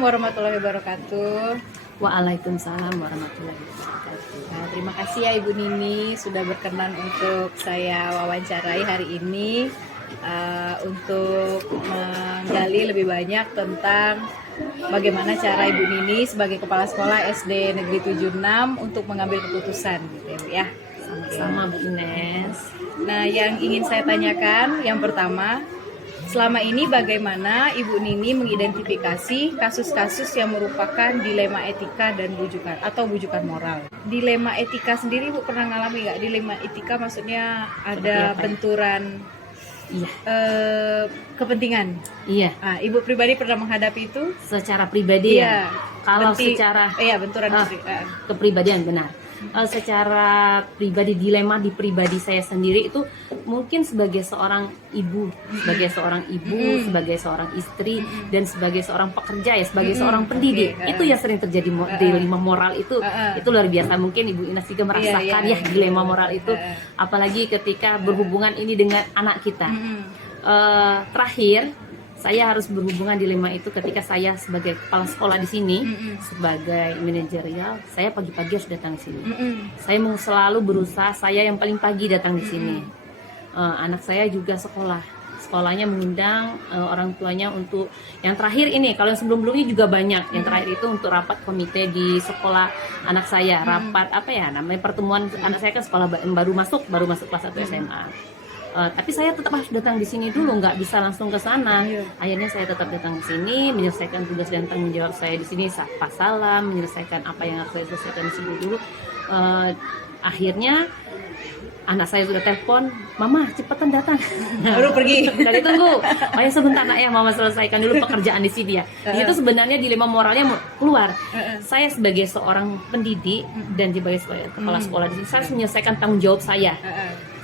warahmatullahi wabarakatuh. Waalaikumsalam warahmatullahi wabarakatuh. Nah, terima kasih ya Ibu Nini sudah berkenan untuk saya wawancarai hari ini untuk menggali lebih banyak tentang bagaimana cara Ibu Nini sebagai kepala sekolah SD Negeri 76 untuk mengambil keputusan gitu ya. Sama Bu Ines. Nah, yang ingin saya tanyakan yang pertama, selama ini bagaimana Ibu Nini mengidentifikasi kasus-kasus yang merupakan dilema etika dan bujukan atau bujukan moral? Dilema etika sendiri Ibu pernah ngalami nggak? Dilema etika maksudnya ada benturan kepentingan. Iya. Nah, Ibu pribadi pernah menghadapi itu? Secara pribadi Iya. Kalau secara benturan kepribadian benar. Secara pribadi, dilema di pribadi saya sendiri itu mungkin sebagai seorang ibu, sebagai seorang istri, dan sebagai seorang pekerja ya, sebagai seorang pendidik. Itu yang sering terjadi dilema moral itu luar biasa. Mungkin Ibu Ines juga merasakan dilema moral itu, apalagi ketika berhubungan ini dengan anak kita. Terakhir saya harus berhubungan dilema itu ketika saya sebagai kepala sekolah di sini, sebagai manajerial, saya pagi-pagi harus datang di sini. Saya mau selalu berusaha, saya yang paling pagi datang di sini. Anak saya juga sekolahnya mengundang orang tuanya untuk yang terakhir ini. Kalau yang sebelum-sebelumnya juga banyak. Yang terakhir itu untuk rapat komite di sekolah anak saya, rapat namanya pertemuan anak saya kan sekolah baru masuk kelas 1 SMA. Tapi saya tetap harus datang di sini dulu, nggak bisa langsung ke sana. Akhirnya saya tetap datang di sini, menyelesaikan tugas dan tanggung jawab saya di sini, sapa salam, menyelesaikan apa yang harus saya selesaikan di sini dulu. Akhirnya anak saya sudah telepon, Mama cepetan datang. Baru pergi. Dari tunggu, ayo sebentar nak ya, Mama selesaikan dulu pekerjaan di sini ya. Di situ sebenarnya dilema moralnya keluar. Saya sebagai seorang pendidik dan sebagai kepala sekolah di sini, saya harus menyelesaikan tanggung jawab saya.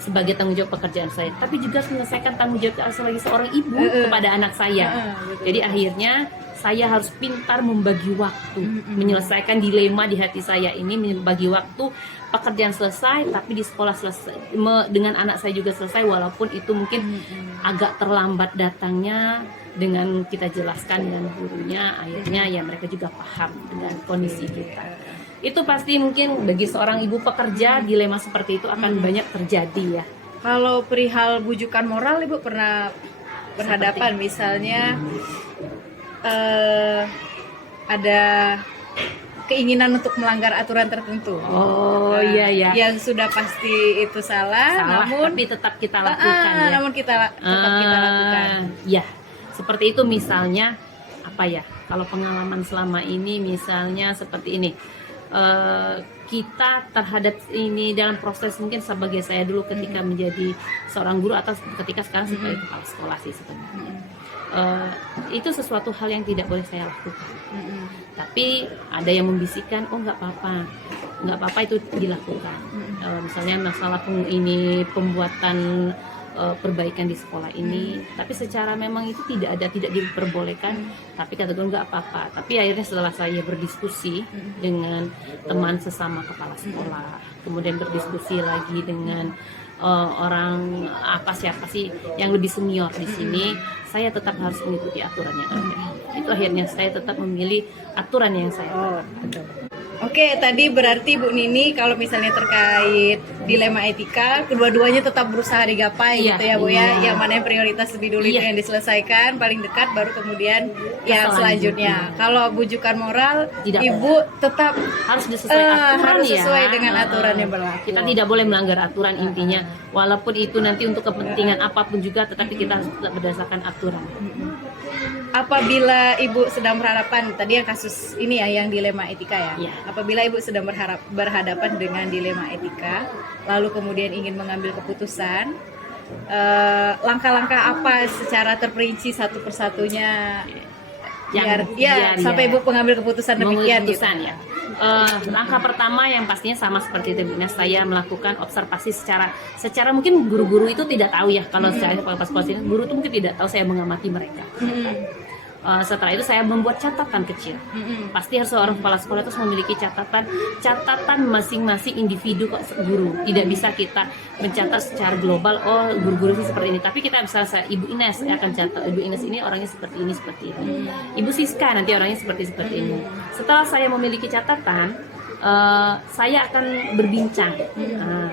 Sebagai tanggung jawab pekerjaan saya, tapi juga menyelesaikan tanggung jawab sebagai seorang ibu kepada anak saya. Jadi akhirnya saya harus pintar membagi waktu, menyelesaikan dilema di hati saya ini, membagi waktu, pekerjaan selesai, tapi di sekolah selesai, dengan anak saya juga selesai, walaupun itu mungkin agak terlambat datangnya. Dengan kita jelaskan dengan gurunya, akhirnya ya mereka juga paham dengan kondisi kita. Itu pasti mungkin bagi seorang ibu pekerja dilema seperti itu akan banyak terjadi ya. Kalau perihal bujukan moral Ibu pernah berhadapan misalnya ada keinginan untuk melanggar aturan tertentu. Iya. Yang sudah pasti itu salah namun tapi tetap kita lakukan namun kita lakukan. Ya, seperti itu misalnya kalau pengalaman selama ini misalnya seperti ini. Kita terhadap ini dalam proses mungkin sebagai saya dulu ketika menjadi seorang guru atau ketika sekarang sebagai kepala sekolah sih sebenarnya. Itu sesuatu hal yang tidak boleh saya lakukan. Tapi ada yang membisikkan, nggak apa-apa itu dilakukan. Misalnya masalah pembuatan perbaikan di sekolah ini, tapi secara memang itu tidak diperbolehkan, tapi kata guru nggak apa-apa. Tapi akhirnya setelah saya berdiskusi dengan teman sesama kepala sekolah, kemudian berdiskusi lagi dengan orang siapa sih yang lebih senior di sini, saya tetap harus mengikuti aturan yang ada. Itu akhirnya saya tetap memilih aturan yang saya Oke, tadi berarti Bu Nini kalau misalnya terkait dilema etika, kedua-duanya tetap berusaha digapai gitu ya Bu ya. Yang mana yang prioritas lebih dulu itu yang diselesaikan, paling dekat baru kemudian yang selanjutnya. Kalau bujukan moral, Ibu tetap harus sesuai dengan aturan yang berlaku. Kita tidak boleh melanggar aturan intinya, walaupun itu nanti untuk kepentingan apapun juga, tetapi kita harus tetap berdasarkan aturan. Apabila Ibu sedang berhadapan tadi yang kasus ini ya yang dilema etika ya. Apabila Ibu sedang berhadapan dengan dilema etika, lalu kemudian ingin mengambil keputusan, langkah-langkah apa secara terperinci satu persatunya sampai Ibu mengambil keputusan demikian gitu. Langkah pertama yang pastinya sama seperti itu, saya melakukan observasi secara mungkin guru-guru itu tidak tahu ya, kalau saya pas ini guru itu mungkin tidak tahu, saya mengamati mereka. Setelah itu saya membuat catatan kecil. Pasti harus seorang kepala sekolah itu memiliki catatan masing-masing individu guru. Tidak bisa kita mencatat secara global, oh guru-guru sih seperti ini. Tapi kita bisa, Ibu Ines akan catat, Ibu Ines ini orangnya seperti ini, seperti ini. Ibu Siska nanti orangnya seperti ini. Setelah saya memiliki catatan, saya akan berbincang.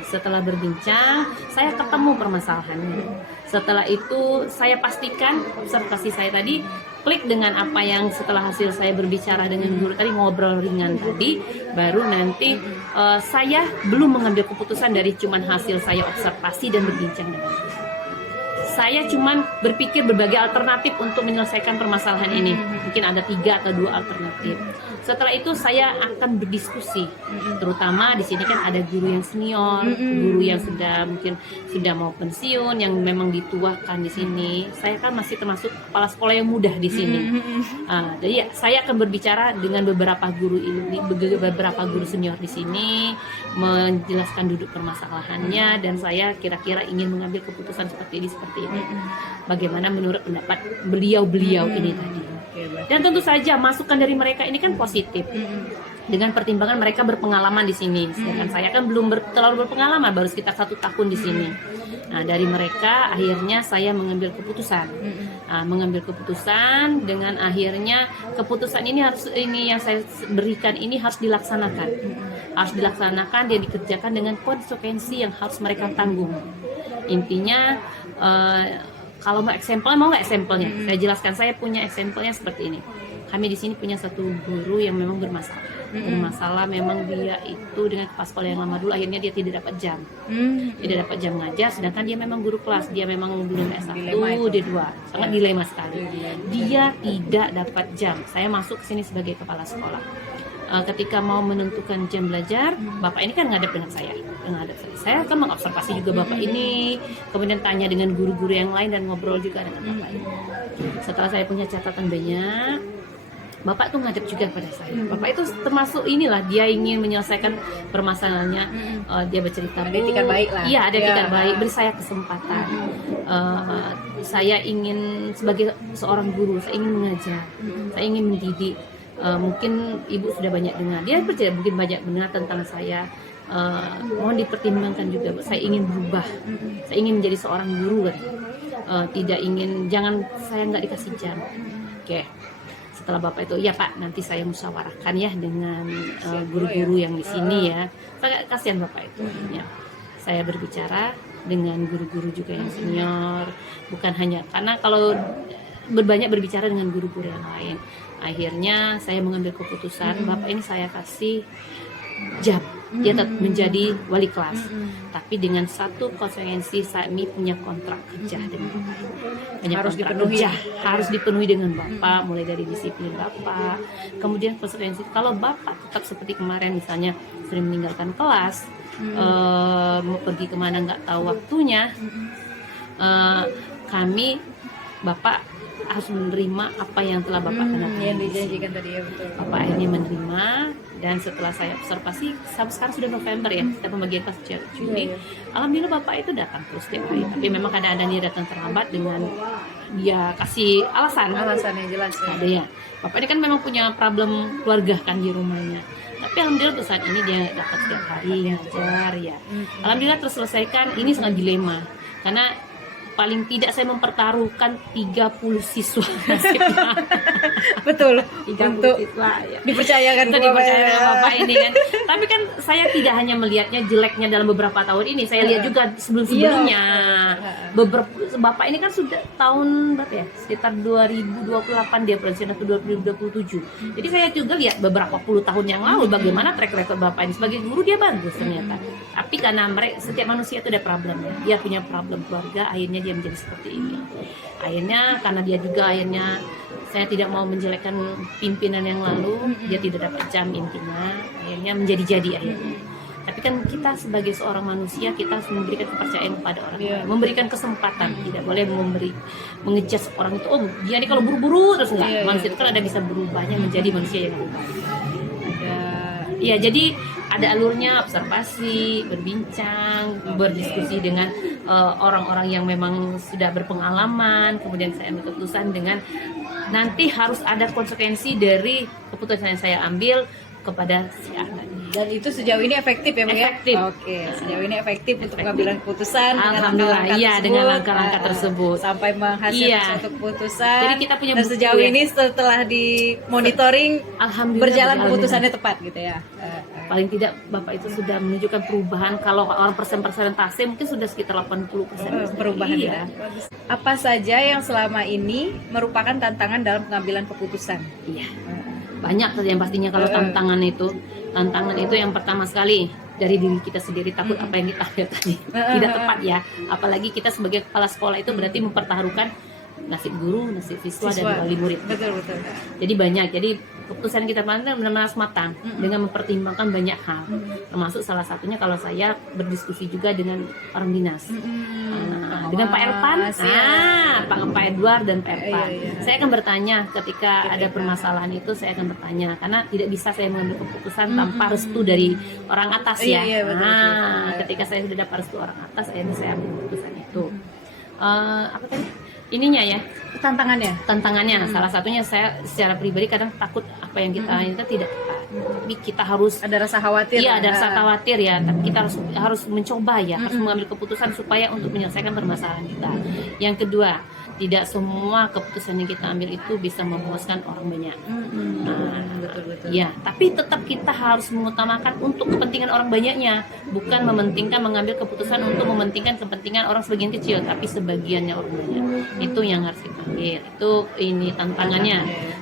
Setelah berbincang, saya ketemu permasalahannya. Setelah itu saya pastikan observasi saya tadi klik dengan apa yang setelah hasil saya berbicara dengan guru tadi, ngobrol ringan tadi, baru nanti saya belum mengambil keputusan dari cuman hasil saya observasi dan berbincang dengan guru. Saya cuman berpikir berbagai alternatif untuk menyelesaikan permasalahan ini. Mungkin ada 3 atau 2 alternatif. Setelah itu saya akan berdiskusi, terutama di sini kan ada guru yang senior, guru yang mungkin sudah mau pensiun, yang memang dituakan di sini. Saya kan masih termasuk kepala sekolah yang muda di sini. Jadi ya, saya akan berbicara dengan beberapa guru senior di sini, menjelaskan duduk permasalahannya, dan saya kira-kira ingin mengambil keputusan seperti ini. Bagaimana menurut pendapat beliau-beliau ini tadi. Dan tentu saja masukan dari mereka ini kan positif. Dengan pertimbangan mereka berpengalaman di sini. Sedangkan saya kan belum terlalu berpengalaman, baru sekitar 1 tahun di sini. Nah, dari mereka akhirnya saya mengambil keputusan. Mengambil keputusan dengan akhirnya keputusan ini yang saya berikan ini harus dilaksanakan. Harus dilaksanakan, dia dikerjakan dengan konsekuensi yang harus mereka tanggung. Intinya kalau mau nggak eksempelnya? Saya jelaskan, saya punya eksempelnya seperti ini. Kami di sini punya satu guru yang memang bermasalah. Memang dia itu dengan kepala sekolah yang lama dulu, akhirnya dia tidak dapat jam. Tidak dapat jam ngajar, sedangkan dia memang guru kelas. Dia memang belum S1, D2. Sangat dilema sekali. Dia tidak dapat jam. Saya masuk ke sini sebagai kepala sekolah. Ketika mau menentukan jam belajar, bapak ini kan ngadep dengan saya. Saya kan mengobservasi juga bapak ini, kemudian tanya dengan guru-guru yang lain dan ngobrol juga dengan bapak ini. Setelah saya punya catatan banyak, bapak tuh ngadep juga pada saya. Bapak itu termasuk inilah, dia ingin menyelesaikan permasalahannya. Dia bercerita, ada etikat baik lah. Iya, ada etikat baik. Beri saya kesempatan. Saya ingin sebagai seorang guru, saya ingin mengajar, saya ingin mendidik. Mungkin ibu sudah banyak dengar, dia percaya mungkin banyak dengar tentang saya. Mohon dipertimbangkan juga, saya ingin berubah, saya ingin menjadi seorang guru kan. Jangan saya nggak dikasih jam. Oke. Setelah bapak itu, ya pak, nanti saya musyawarahkan ya dengan guru-guru yang di sini ya. Saya kasihan bapak itu. Ya. Saya berbicara dengan guru-guru juga yang senior, bukan hanya karena kalau berbicara dengan guru-guru yang lain. Akhirnya saya mengambil keputusan, bapak ini saya kasih jam, dia tetap menjadi wali kelas, tapi dengan satu konsekuensi, saya ini punya kontrak kerja dengan bapak, harus dipenuhi dengan bapak, mulai dari disiplin bapak, kemudian konsekuensi kalau bapak tetap seperti kemarin misalnya sering meninggalkan kelas, mau pergi kemana nggak tahu waktunya, bapak harus menerima apa yang telah bapak tentukan yang dijanjikan tadi ya, betul. Bapak akhirnya menerima, dan setelah saya observasi, sekarang sudah November ya, kita pembagian kelas Juli. Alhamdulillah bapak itu datang terus setiap hari, tapi memang kadang-kadang dia datang terlambat dengan dia kasih alasan yang jelas ya. Ada ya, bapak ini kan memang punya problem keluarga kan di rumahnya. Tapi alhamdulillah untuk saat ini dia dapat setiap hari ngajar ya. Alhamdulillah terselesaikan. Ini sangat dilema karena paling tidak saya mempertaruhkan 30 siswa nasibnya. Betul. 30 siswa ya. Dipercayakan ke bapak ini kan. Tapi kan saya tidak hanya melihatnya jeleknya dalam beberapa tahun ini, saya lihat juga sebelum-sebelumnya. Bapak ini kan sudah tahun berapa ya? Sekitar 2028 dia pensiun atau 2027. Jadi saya juga lihat beberapa puluh tahun yang lalu bagaimana track record bapak ini sebagai guru, dia bagus ternyata. Tapi karena setiap manusia itu ada problemnya. Dia punya problem keluarga, akhirnya dia menjadi seperti ini. Akhirnya karena dia juga saya tidak mau menjelekkan pimpinan yang lalu, dia tidak dapat jam intinya, akhirnya menjadi akhirnya. Tapi kan kita sebagai seorang manusia, kita harus memberikan kepercayaan kepada orang lain, memberikan kesempatan, tidak boleh mengejudge orang itu, oh dia ini kalau buru-buru terus enggak. Manusia itu kan ada bisa berubahnya menjadi manusia yang berubah. Iya, jadi ada alurnya, observasi, berbincang, berdiskusi dengan orang-orang yang memang sudah berpengalaman, kemudian saya ambil keputusan dengan nanti harus ada konsekuensi dari keputusan yang saya ambil kepada si anak. Dan itu sejauh ini efektif ya Bu ya? Efektif. Oke, sejauh ini efektif untuk pengambilan keputusan Alhamdulillah, iya, dengan langkah-langkah tersebut. Sampai menghasilkan suatu keputusan. Jadi kita punya dan buku sejauh ya. ini setelah di monitoring Alhamdulillah berjalan dengan keputusannya tepat gitu ya. paling tidak Bapak itu sudah menunjukkan perubahan. Kalau orang persentase mungkin sudah sekitar 80% Perubahan iya. ya. Apa saja yang selama ini merupakan tantangan dalam pengambilan keputusan? Iya. Banyak yang pastinya kalau tantangan itu yang pertama sekali dari diri kita sendiri, takut apa yang kita lihat tadi tidak tepat ya. Apalagi kita sebagai kepala sekolah itu berarti mempertaruhkan nasib guru, nasib siswa dan wali murid. Betul. Jadi banyak. Jadi keputusan kita benar-benar harus matang dengan mempertimbangkan banyak hal. Termasuk salah satunya kalau saya berdiskusi juga dengan orang dinas. Dengan Pak Erpan, Pak Edward dan Pak Erpan. Saya akan bertanya ketika ada permasalahan itu, saya akan bertanya karena tidak bisa saya mengambil keputusan tanpa restu dari orang atas ya. Betul. Ketika saya sudah dapat restu orang atas, saya ambil keputusan itu. Apa tadi? Ininya ya, tantangannya salah satunya saya secara pribadi kadang takut apa yang kita tidak tepat. Tapi kita harus ada rasa khawatir. Iya, ada rasa khawatir ya. Tapi kita harus mencoba ya, harus mengambil keputusan supaya untuk menyelesaikan permasalahan kita. Yang kedua, tidak semua keputusan yang kita ambil itu bisa memuaskan orang banyak. Betul. Ya, tapi tetap kita harus mengutamakan untuk kepentingan orang banyaknya, bukan mementingkan mengambil keputusan untuk mementingkan kepentingan orang sebagian kecil, tapi sebagiannya orang banyak. Itu yang harus kita ambil. Itu ini tantangannya.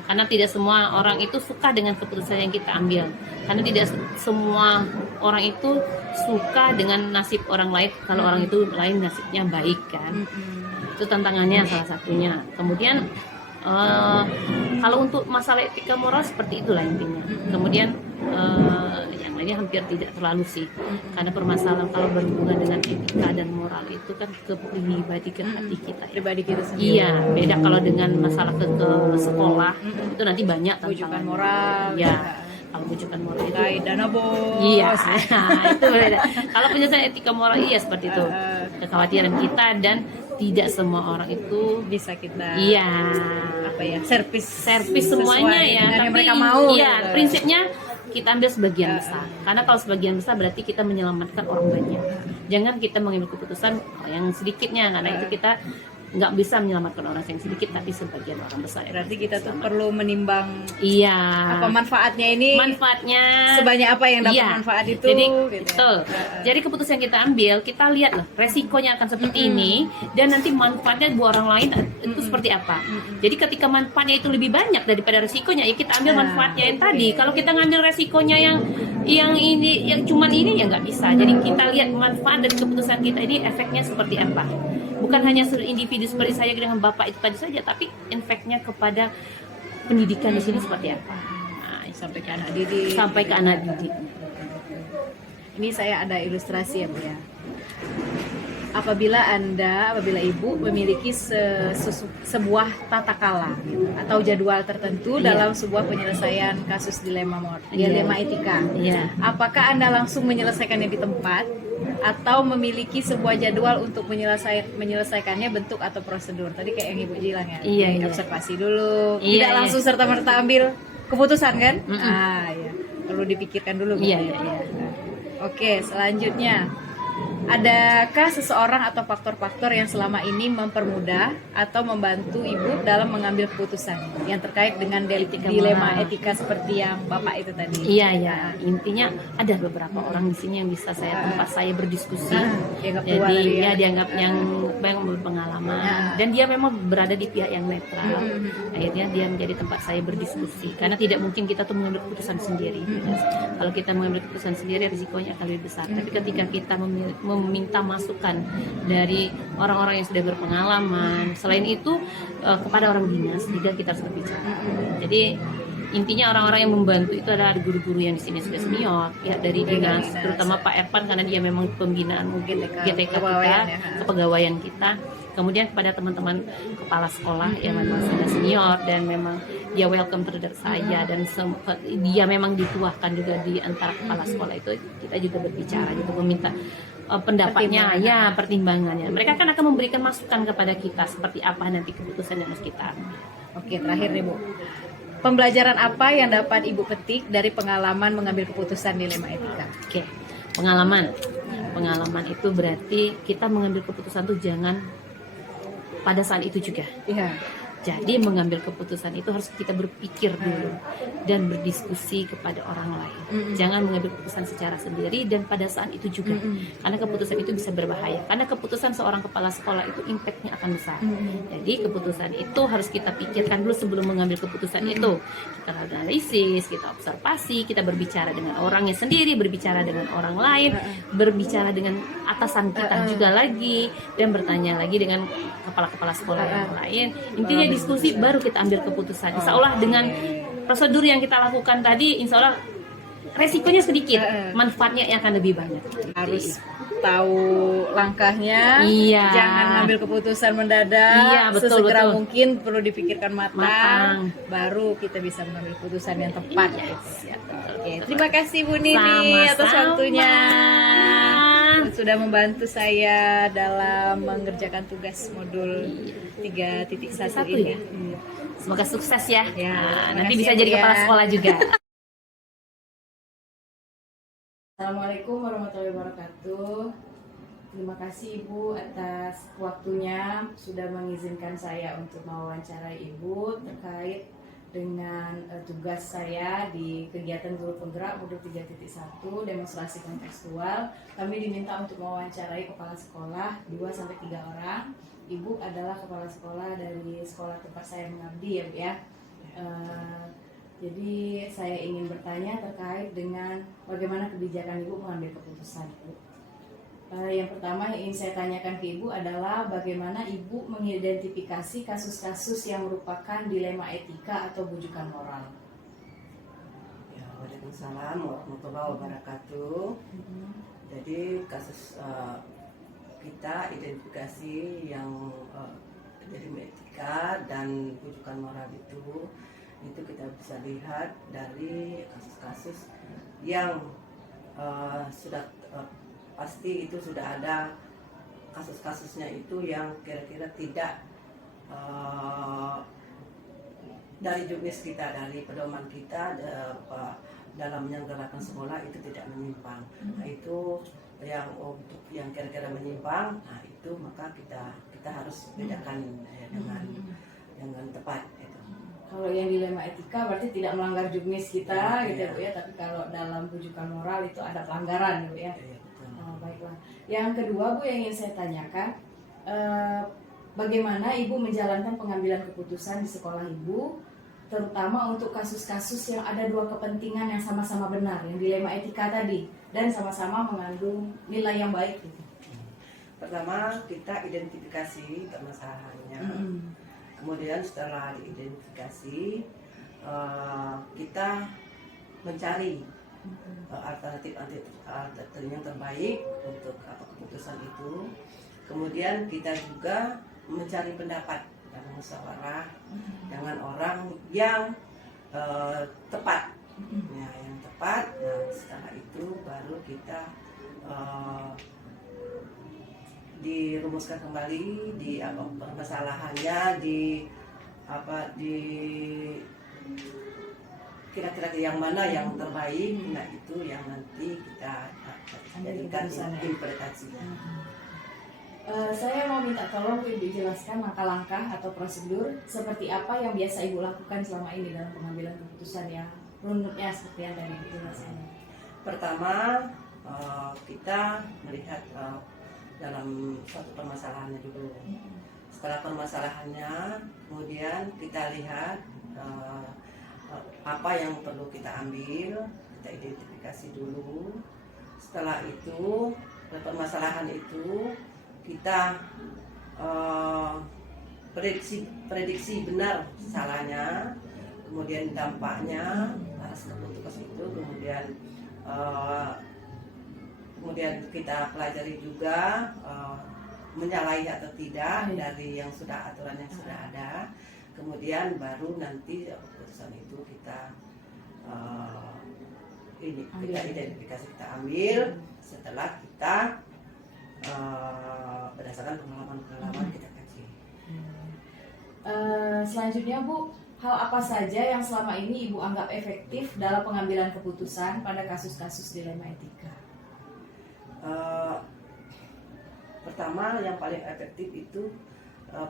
Karena tidak semua orang itu suka dengan keputusan yang kita ambil. Karena tidak semua orang itu suka dengan nasib orang lain kalau orang itu lain nasibnya baik kan. Itu tantangannya salah satunya. Kemudian kalau untuk masalah etika moral seperti itulah intinya. Kemudian yang lainnya hampir tidak terlalu sih, karena permasalahan kalau berhubungan dengan etika dan moral itu kan ke pribadi, ke hati kita ya. Pribadi kita sendiri. Iya, beda kalau dengan masalah ke sekolah itu nanti banyak Bujukan moral. Ya. Kalau bujukan moral itu dana bos. Iya, itu beda. Kalau penyelesaian etika moral iya seperti itu. Kekhawatiran kita dan tidak semua orang itu bisa kita servis semuanya ya, tapi yang mereka mau iya gitu. Prinsipnya kita ambil sebagian besar, karena kalau sebagian besar berarti kita menyelamatkan orang banyak. Jangan kita mengambil keputusan yang sedikitnya, karena itu kita nggak bisa menyelamatkan orang yang sedikit, tapi sebagian orang besar. Berarti kita tuh perlu menimbang apa manfaatnya sebanyak apa yang dapat manfaat itu. Jadi gitu betul. Jadi keputusan yang kita ambil, kita lihat loh resikonya akan seperti ini, dan nanti manfaatnya buat orang lain itu seperti apa. Jadi ketika manfaatnya itu lebih banyak daripada resikonya, ya kita ambil manfaatnya yang tadi. Kalau kita ngambil resikonya yang cuman ini ya nggak bisa. Jadi kita lihat manfaat dari keputusan kita ini efeknya seperti apa. Bukan hanya individu seperti saya dengan Bapak itu tadi saja, tapi efeknya kepada pendidikan di sini seperti apa. Sampai ke anak didik. Sampai ke anak didik. Ini saya ada ilustrasi ya Bu ya. Apabila Ibu memiliki sebuah tata kala gitu, atau jadwal tertentu dalam sebuah penyelesaian kasus dilema etika, apakah Anda langsung menyelesaikannya di tempat atau memiliki sebuah jadwal untuk menyelesaikannya bentuk atau prosedur? Tadi kayak yang Ibu bilang ya, observasi dulu, tidak langsung serta-merta ambil keputusan kan? Perlu dipikirkan dulu. Oke, selanjutnya, adakah seseorang atau faktor-faktor yang selama ini mempermudah atau membantu Ibu dalam mengambil keputusan yang terkait dengan dilema etika seperti yang Bapak itu tadi? Iya. Intinya ada beberapa orang di sini yang bisa tempat saya berdiskusi. Jadi dia dianggap yang berpengalaman dan dia memang berada di pihak yang netral. Akhirnya dia menjadi tempat saya berdiskusi karena tidak mungkin kita tuh mengambil keputusan sendiri. Kalau kita mengambil keputusan sendiri risikonya akan lebih besar. Tapi ketika kita meminta masukan dari orang-orang yang sudah berpengalaman, selain itu kepada orang dinas juga kita harus berbicara. Jadi intinya orang-orang yang membantu itu adalah guru-guru yang di sini sudah senior, pihak dari dinas, terutama Pak Erpan karena dia memang pembinaan GTK kita, kepegawaian kita. Kemudian kepada teman-teman kepala sekolah yang memang sudah senior dan memang dia welcome terhadap saya dan dia memang dituahkan juga di antara kepala sekolah itu, kita juga berbicara gitu, meminta pendapatnya, pertimbangannya. Mereka kan akan memberikan masukan kepada kita seperti apa nanti keputusan yang harus kita ambil. Oke, terakhir nih Bu. Pembelajaran apa yang dapat Ibu petik dari pengalaman mengambil keputusan dilema etika? Oke, pengalaman. Pengalaman itu berarti kita mengambil keputusan tuh jangan pada saat itu juga. Iya. Jadi mengambil keputusan itu harus kita berpikir dulu dan berdiskusi kepada orang lain. Jangan mengambil keputusan secara sendiri dan pada saat itu juga. Karena keputusan itu bisa berbahaya. Karena keputusan seorang kepala sekolah itu impact-nya akan besar. Jadi keputusan itu harus kita pikirkan dulu sebelum mengambil keputusan itu. Kita analisis, kita observasi, kita berbicara dengan orangnya sendiri, berbicara dengan orang lain, berbicara dengan atasan kita juga lagi, dan bertanya lagi dengan kepala-kepala sekolah yang lain. Intinya diskusi baru kita ambil keputusan. Insya Allah dengan prosedur yang kita lakukan tadi, insya Allah resikonya sedikit, manfaatnya yang akan lebih banyak. Harus tahu langkahnya, Iya. jangan ngambil keputusan mendadak, Iya, betul, sesegera betul. mungkin perlu dipikirkan matang, Matang. baru kita bisa mengambil keputusan yang tepat. Yes. Oke, terima kasih Bu Nini atas Sama-sama. waktunya. Sudah membantu saya dalam mengerjakan tugas modul 3.1 ini. Ya. Semoga sukses ya. Ya, Nah, nanti makasih bisa ya, jadi Bu, ya. kepala sekolah juga. Assalamualaikum warahmatullahi wabarakatuh. Terima kasih Ibu atas waktunya sudah mengizinkan saya untuk mewawancarai Ibu terkait dengan tugas saya di kegiatan guru penggerak modul 3.1 demonstrasi kontekstual. Kami diminta untuk mewawancarai kepala sekolah 2-3 orang. Ibu adalah kepala sekolah dari sekolah tempat saya mengabdi ya Bu ya. Jadi saya ingin bertanya terkait dengan bagaimana kebijakan Ibu mengambil keputusan Ibu. Yang pertama yang ingin saya tanyakan ke Ibu adalah bagaimana Ibu mengidentifikasi kasus-kasus yang merupakan dilema etika atau bujukan moral. Ya, Waalaikumsalam warahmatullahi wabarakatuh. Jadi kasus kita identifikasi yang dilema etika dan bujukan moral itu kita bisa lihat dari kasus-kasus yang sudah pasti itu sudah ada kasus-kasusnya itu yang kira-kira tidak dari jurnis kita, dari pedoman kita dalam menyelenggarakan sekolah itu tidak menyimpang. Nah itu yang untuk yang kira-kira menyimpang, nah itu maka kita harus bedakan ya, dengan tepat itu. Kalau yang dilema etika berarti tidak melanggar jurnis kita gitu ya Bu ya, tapi kalau dalam bujukan moral itu ada pelanggaran gitu ya. Baiklah. Yang kedua Bu yang ingin saya tanyakan, bagaimana Ibu menjalankan pengambilan keputusan di sekolah Ibu, terutama untuk kasus-kasus yang ada dua kepentingan yang sama-sama benar, yang dilema etika tadi, dan sama-sama mengandung nilai yang baik gitu. Pertama kita identifikasi permasalahannya, kemudian setelah diidentifikasi kita mencari alternatif yang terbaik untuk keputusan itu. Kemudian kita juga mencari pendapat dan musyawarah dengan orang yang tepat, ya, yang tepat. Nah, setelah itu baru kita dirumuskan kembali di permasalahannya, di kira-kira yang mana yang terbaik. Nah itu yang nanti kita jadikan interpretasinya. Saya mau minta tolong Ibu jelaskan langkah-langkah atau prosedur seperti apa yang biasa Ibu lakukan selama ini dalam pengambilan keputusan yang runutnya seperti yang tadi dijelaskan. Pertama kita melihat dalam suatu permasalahannya dulu. Setelah permasalahannya, kemudian kita lihat apa yang perlu kita ambil, kita identifikasi dulu. Setelah itu, permasalahan itu kita prediksi benar salahnya, kemudian dampaknya atas keputusan itu, kemudian kita pelajari juga menyalahi atau tidak dari yang sudah aturan yang sudah ada. Kemudian baru nanti keputusan itu kita identifikasi, kita ambil setelah kita berdasarkan pengalaman kita kaji. Selanjutnya Bu, hal apa saja yang selama ini Ibu anggap efektif dalam pengambilan keputusan pada kasus-kasus dilema etika? Pertama, yang paling efektif itu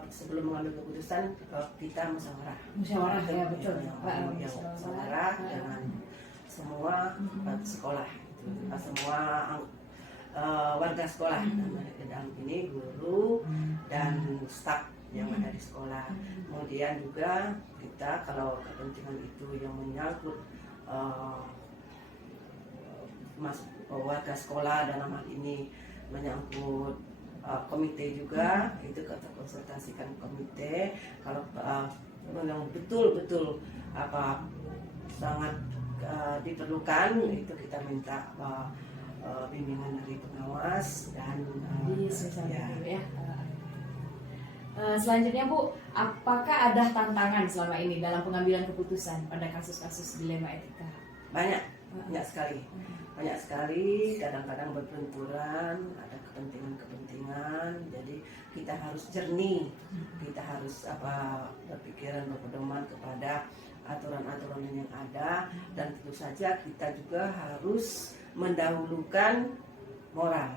sebelum mengambil keputusan kita musyawarah. Musyawarah ya, betul. Yang musyawarah dengan semua sekolah, semua warga sekolah, dalam ini guru dan staf yang ada di sekolah. Kemudian juga kita kalau kepentingan itu yang menyangkut warga sekolah, dalam hal ini menyangkut komite juga, itu kita konsultasikan komite. Kalau yang betul-betul sangat diperlukan, itu kita minta bimbingan dari pengawas dan ya. Selanjutnya Bu, apakah ada tantangan selama ini dalam pengambilan keputusan pada kasus-kasus dilema etika? Banyak sekali. Banyak sekali, kadang-kadang berbenturan, ada kepentingan-kepentingan. Jadi kita harus jernih, kita harus berpikiran, berpedoman kepada aturan-aturan yang ada, dan tentu saja kita juga harus mendahulukan moral.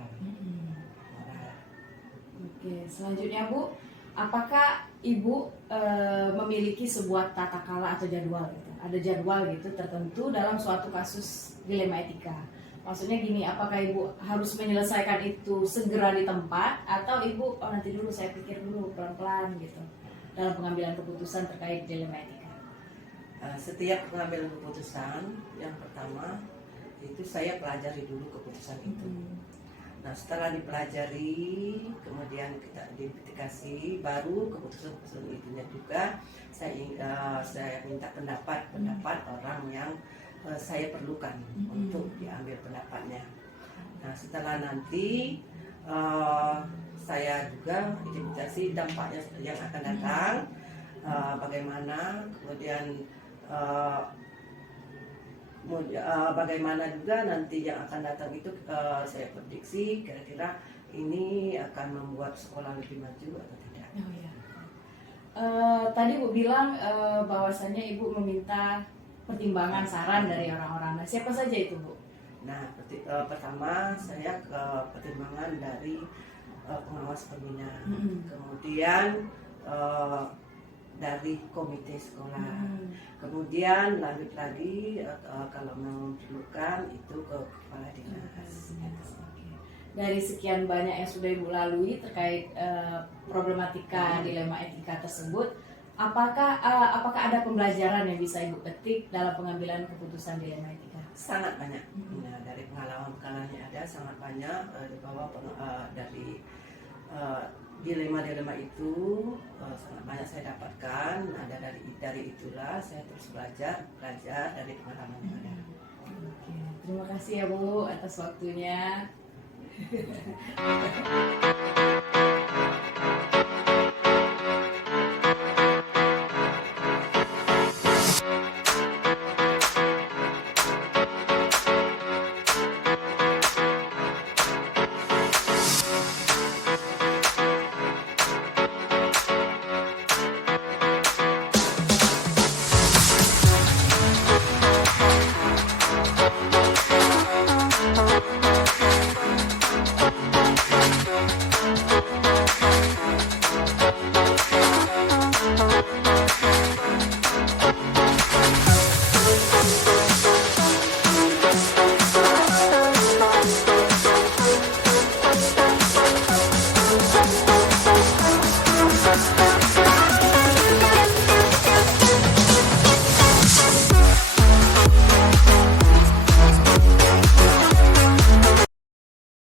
Oke, selanjutnya Bu, apakah Ibu memiliki sebuah tata kala atau jadwal gitu? Ada jadwal gitu tertentu dalam suatu kasus dilema etika. Maksudnya gini, apakah Ibu harus menyelesaikan itu segera di tempat, atau Ibu nanti dulu, saya pikir dulu pelan-pelan gitu dalam pengambilan keputusan terkait dilema etika? Setiap pengambilan keputusan, yang pertama itu saya pelajari dulu keputusan itu. Nah, setelah dipelajari, kemudian kita identifikasi, baru keputusan itunya juga saya minta pendapat orang yang saya perlukan untuk diambil pendapatnya. Nah, setelah nanti saya juga identifikasi dampaknya yang akan datang, bagaimana, kemudian bagaimana juga nanti yang akan datang itu, saya prediksi kira-kira ini akan membuat sekolah lebih maju atau tidak. Oh, ya. Tadi Bu bilang bahwasannya Ibu meminta pertimbangan saran dari orang-orang. Nah, siapa saja itu Bu? Nah, pertama saya ke pertimbangan dari pengawas pembina, kemudian dari komite sekolah, kemudian lanjut lagi kalau memerlukan itu ke kepala dinas. Dari sekian banyak yang sudah Ibu lalui terkait problematika dilema etika tersebut, apakah ada pembelajaran yang bisa Ibu petik dalam pengambilan keputusan dilema etika? Sangat banyak. Nah, dari pengalaman yang ada sangat banyak bahwa dari dilema-dilema itu sangat banyak saya dapatkan. Ada dari itulah saya terus belajar dari pengalaman yang ada. Oke, terima kasih ya Bu atas waktunya.